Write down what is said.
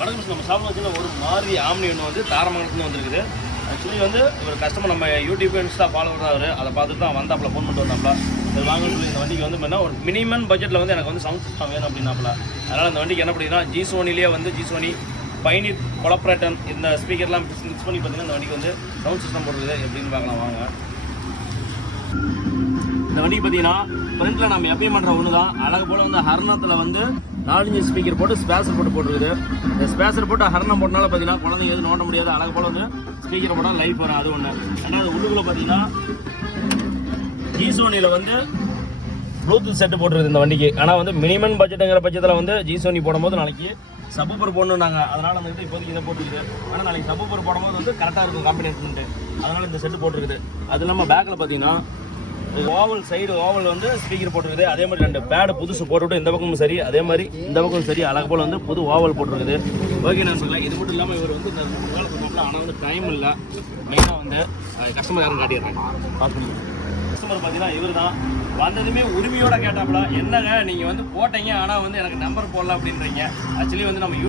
வணக்கம். நம்ம ஷாப்பில் வச்சுன்னா ஒரு மாதிரி ஆம்னி ஒன்று வந்து தாரமங்கலத்துலேருந்து வந்துருக்குது. ஆக்சுவலி வந்து ஒரு கஸ்டமர் நம்ம யூடியூப் இன்ஸ்டா ஃபாலோவர் தான் அவர். அதை பார்த்துட்டு தான் வந்தாப்புல ஃபோன் பண்ணிட்டு வந்தாப்புல. இது வாங்கன்னு சொல்லி இந்த வண்டிக்கு வந்து என்ன ஒரு மினிமம் பட்ஜெட்டில் வந்து எனக்கு வந்து சவுண்ட் சிஸ்டம் வேணும் அப்படின்னாப்புல. அதனால் இந்த வண்டிக்கு என்ன பண்ணிங்கன்னா ஜி-சோனிலேயே வந்து ஜி-சோனி பைனிட் கொலப்ரேட்டன் இந்த ஸ்பீக்கர்லாம் மிக்ஸ் பண்ணி பார்த்தீங்கன்னா இந்த வண்டிக்கு வந்து சவுண்ட் சிஸ்டம் போடுறது எப்படின்னு பார்க்கலாம் வாங்க. இந்த வண்டிக்கு பார்த்தீங்கன்னா ஃப்ரண்ட்டில் நம்ம எப்பயும் பண்ணுற ஒன்று தான். அழகு போல் வந்து ஹர்னத்தில் வந்து 4 ஸ்பீக்கர் போட்டு ஸ்பேசர் போட்டுருக்குது. இந்த ஸ்பேசர் போட்டு ஹர்னம் போட்டனால பார்த்தீங்கன்னா குழந்தைங்க எதுவும் நோட்ட முடியாது. அழகு போல் வந்து ஸ்பீக்கர் போட்டால் லைஃப் வரும். அது ஒன்று. ரெண்டாவது உள்ளுக்குள்ள பார்த்தீங்கன்னா ஜி-சோனியில் வந்து ப்ளூடூத் செட்டு போட்டுருக்குது இந்த வண்டிக்கு. ஆனால் வந்து மினிமம் பட்ஜெட்டுங்கிற பட்சத்தில் வந்து ஜி-சோனி போடும்போது நாளைக்கு சப்பூப்பர் போடணுன்னாங்க. அதனால் வந்துட்டு இப்போதைக்கு இதை போட்டுருக்குது. ஆனால் நாளைக்கு சப்பூப்பர் போடும்போது வந்து கரெக்டாக இருக்கும் காம்பினேஷன்ட்டு. அதனால் இந்த செட்டு போட்டுருக்குது. அது இல்லாமல் பேக்கில் பார்த்தீங்கன்னா ஓவல் சைடு ஓவல் வந்து ஸ்பீக்கர் போட்டுருக்குது. அதே மாதிரி 2 பேடு புதுசு போட்டுவிட்டு இந்த பக்கமும் சரி அதே மாதிரி இந்த பக்கமும் சரி அழகு போல் வந்து புது ஓவல் போட்டுருக்குது. ஓகே நான் சொல்லலாம். இது மட்டும் இல்லாமல் இவர் வந்து இந்த காலத்துக்கு ஆனால் வந்து டைம் இல்லை. மெயினாக வந்து கஸ்டமர் யாரும் காட்டிடுறேன். கஸ்டமர் பார்த்தீங்கன்னா இவர் தான் வந்ததுமே உரிமையோட கேட்டாப்புல, என்னங்க நீங்கள் வந்து போட்டீங்க ஆனால் வந்து எனக்கு நம்பர் போடலாம் அப்படின்றீங்க. ஆக்சுவலி வந்து நம்ம